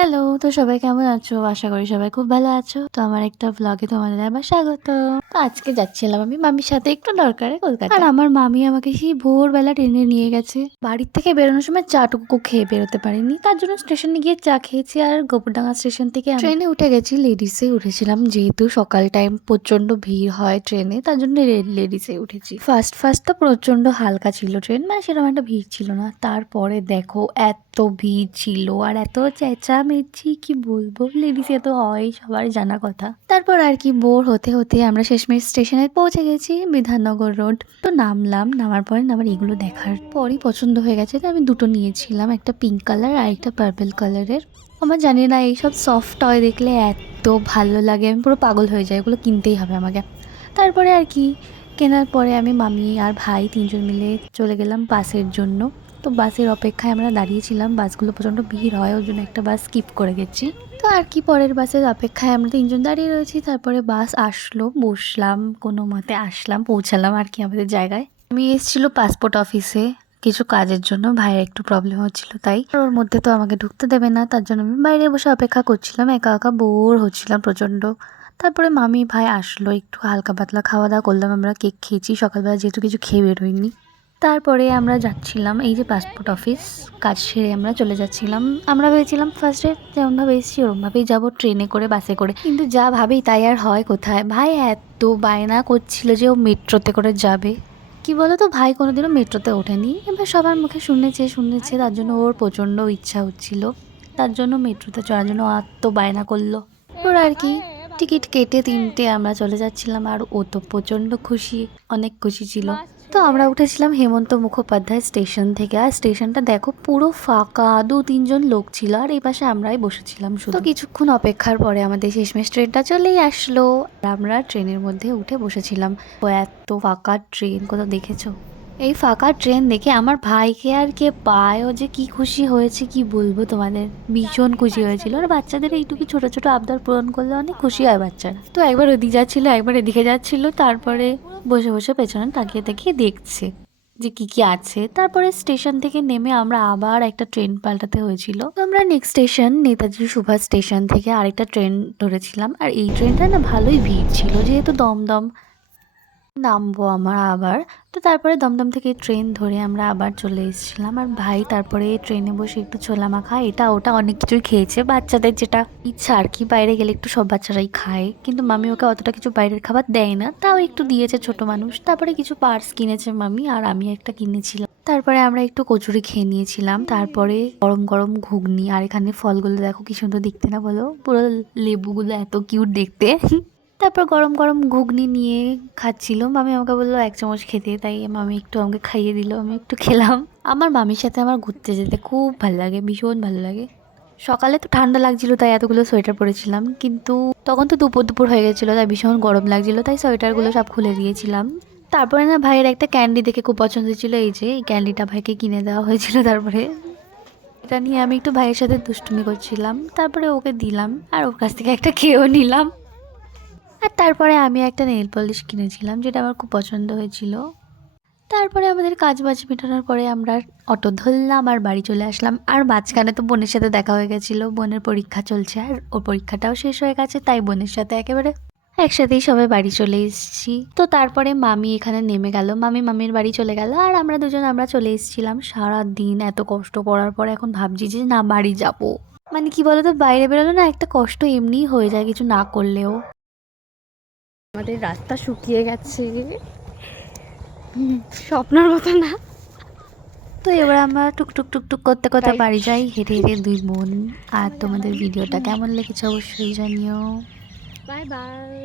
Hello! তো সবাই কেমন আছো? আশা করি সবাই খুব ভালো আছো। তো আমার একটা ভ্লগে তোমাদের আবার স্বাগত। তো আজকে যাচ্ছিলাম আমি মামির সাথে একটু দরকারে কলকাতা। আর আমার মামি আমাকে সেই ভোরবেলা ট্রেনে নিয়ে গেছে। বাড়ির থেকে বেরোনোর সময় চাটুকু খেয়ে বেরোতে পারিনি। তার জন্য স্টেশনে গিয়ে চা খেয়েছি আর গোবরডাঙ্গা স্টেশন থেকে ট্রেনে উঠে গেছি। লেডিসে উঠেছিলাম যেহেতু সকাল টাইম প্রচন্ড ভিড় হয় ট্রেনে, তার জন্য লেডিসে উঠেছি। ফার্স্ট তো প্রচন্ড হালকা ছিল ট্রেন, মানে সেরকম একটা ভিড় ছিল না। তারপরে দেখো এত ভিড় ছিল আর এত চেঁচামেচি, কি বলবো, লেডিসে তো হয় সবার জানা কথা। তারপর আর কি বোর হতে হতে আমরা শেষমেশ স্টেশনে পৌঁছে গেছি, বিধাননগর রোড। তো নামার পরে আমার এগুলো দেখার পরই পছন্দ হয়ে গেছে। তো আমি দুটো নিয়েছিলাম, একটা পিঙ্ক কালার আর একটা পার্পল কালারের। আমার জানি না এইসব সফট টয় দেখলে এত ভালো লাগে, আমি পুরো পাগল হয়ে যাই, এগুলো কিনতেই হবে আমাকে। তারপরে আর কি কেনার পরে আমি মামি আর ভাই তিনজন মিলে চলে গেলাম বাসের জন্য। তো বাসের অপেক্ষায় আমরা দাঁড়িয়েছিলাম, বাসগুলো প্রচণ্ড ভিড় হয়, ওই জন্য একটা বাস স্কিপ করে গেছি। তো আর কি পরের বাসের অপেক্ষায় আমরা তিনজন দাঁড়িয়ে রয়েছি। তারপরে বাস আসলো, বসলাম, কোনো মতে আসলাম, পৌঁছালাম আর কি আমাদের জায়গায়। আমি এসেছিল পাসপোর্ট অফিসে কিছু কাজের জন্য, ভাইয়ের একটু প্রবলেম হচ্ছিল তাই। ওর মধ্যে তো আমাকে ঢুকতে দেবে না, তার জন্য আমি বাইরে বসে অপেক্ষা করছিলাম, একা একা বোর হচ্ছিলাম প্রচণ্ড। তারপরে মামি ভাই আসলো, একটু হালকা পাতলা খাওয়া দাওয়া করলাম, আমরা কেক খেয়েছি সকালবেলা যেহেতু কিছু খেয়ে বেরোইনি। তারপরে আমরা যাচ্ছিলাম এই যে পাসপোর্ট অফিস, কাজ সেরে আমরা চলে যাচ্ছিলাম। আমরা ভেবেছিলাম ফার্স্টে যেমনভাবে এসেছি ওরমভাবেই যাবো, ট্রেনে করে বাসে করে, কিন্তু যা ভাবি তাই আর হয় কোথায়। ভাই এত বায়না করছিল যে ও মেট্রোতে করে যাবে। কি বলো তো, ভাই কোনোদিনও মেট্রোতে ওঠেনি, এবার সবার মুখে শুনেছে, তার জন্য ওর প্রচণ্ড ইচ্ছা হচ্ছিল, তার জন্য মেট্রোতে চড়ার জন্য এত বায়না করলো। ওর আর কি টিকিট কেটে 3টে আমরা চলে যাচ্ছিলাম, আর ও তো প্রচণ্ড খুশি, অনেক খুশি ছিল। তো আমরা উঠেছিলাম হেমন্ত মুখোপাধ্যায় স্টেশন থেকে, আর স্টেশনটা দেখো পুরো ফাঁকা, 2-3জন লোক ছিল, আর এই পাশে আমরাই বসেছিলাম শুধু। তো কিছুক্ষণ অপেক্ষার পরে আমাদের শেষমেশ ট্রেনটা চলেই আসলো, আর আমরা ট্রেনের মধ্যে উঠে বসেছিলাম। ও এত ফাঁকা ট্রেন কোথাও দেখেছো? এই ফাঁকা ট্রেন দেখে আমার ভাইকে আর কে পায়, ও যে কি খুশি হয়েছে কি বলবো তোমাদের, ভীষণ খুশি হয়েছিল। আর বাচ্চাদের এইটুকু ছোট ছোট আবদার পূরণ করলে অনেক খুশি হয় বাচ্চারা। তো একবার ওদিকে যাচ্ছিল, একবার এদিকে যাচ্ছিল, তারপরে বসে বসে পেছনে তাকিয়ে তাকিয়ে দেখছে যে কি কি আছে। তারপরে স্টেশন থেকে নেমে আমরা আবার একটা ট্রেন পাল্টাতে হয়েছিল। তো আমরা next station Netaji Subhash station থেকে আরেকটা ট্রেন ধরেছিলাম, আর এই ট্রেনটা না ভালোই ভিড় ছিল, যেহেতু দমদম নামবো আমার আবার। তো তারপরে দমদম থেকে ট্রেন ধরে আমরা আবার চলে এসেছিলাম, আর ভাই তারপরে ট্রেনে বসে একটু ছোলা মাখা এটা ওটা অনেক কিছুই খেয়েছে, বাচ্চাদের যেটা ইচ্ছা আর কি, বাইরে গেলে একটু সব বাচ্চারাই খায়, কিন্তু মামি ওকে অতটা কিছু বাইরের খাবার দেয় না, তাও একটু দিয়েছে ছোট মানুষ। তারপরে কিছু পার্স কিনেছে মামি, আর আমি একটা কিনেছিলাম। তারপরে আমরা একটু কচুরি খেয়ে নিয়েছিলাম, তারপরে গরম গরম ঘুগনি, আর এখানে ফলগুলো দেখো কি সুন্দর দেখতে না বলো, পুরো লেবুগুলো এত কিউট দেখতে। তারপর গরম গরম ঘুগনি নিয়ে খাচ্ছিল, মামি আমাকে বললো 1 চামচ খেতে, তাই মামি একটু আমাকে খাইয়ে দিল, আমি একটু খেলাম। আমার মামির সাথে আমার ঘুরতে যেতে খুব ভালো লাগে, ভীষণ ভালো লাগে। সকালে তো ঠান্ডা লাগছিল তাই এতগুলো সোয়েটার পরেছিলাম, কিন্তু তখন তো দুপুর দুপুর হয়ে গেছিলো তাই ভীষণ গরম লাগছিল, তাই সোয়েটারগুলো সব খুলে দিয়েছিলাম। তারপরে না ভাইয়ের একটা ক্যান্ডি দেখে খুব পছন্দ ছিল, এই যে এই ক্যান্ডিটা ভাইকে কিনে দেওয়া হয়েছিল। তারপরে এটা নিয়ে আমি একটু ভাইয়ের সাথে দুষ্টুমি করছিলাম, তারপরে ওকে দিলাম আর ওর কাছ থেকে একটা খেয়েও নিলাম। আর তারপরে আমি একটা নেল পলিশ কিনেছিলাম, যেটা আমার খুব পছন্দ হয়েছিল। তারপরে আমাদের কাজ বাজ মেটানোর পরে আমরা অটো ধরলাম আর বাড়ি চলে আসলাম। আর মাঝখানে তো বোনের সাথে দেখা হয়ে গেছিলো, বোনের পরীক্ষা চলছে আর ওর পরীক্ষাটাও শেষ হয়ে গেছে, তাই বোনের সাথে একেবারে একসাথেই সবাই বাড়ি চলে এসেছি। তো তারপরে মামি এখানে নেমে গেল, মামির বাড়ি চলে গেল, আর আমরা চলে এসেছিলাম। সারা দিন এত কষ্ট করার পর এখন ভাবছি যে না, বাড়ি যাব। মানে কি বলতো, বাইরে বেরোলে না একটা কষ্ট এমনিই হয়ে যায় কিছু না করলেও। আমাদের রাস্তা শুকিয়ে গেছে, স্বপ্নের মতো না। তো এবার আমরা টুকটুক টুকটুক করতে করতে বাড়ি যাই, হেঁটে হেঁটে 2 বোন। আর তোমাদের ভিডিওটা কেমন লেগেছে অবশ্যই জানিও। Bye bye.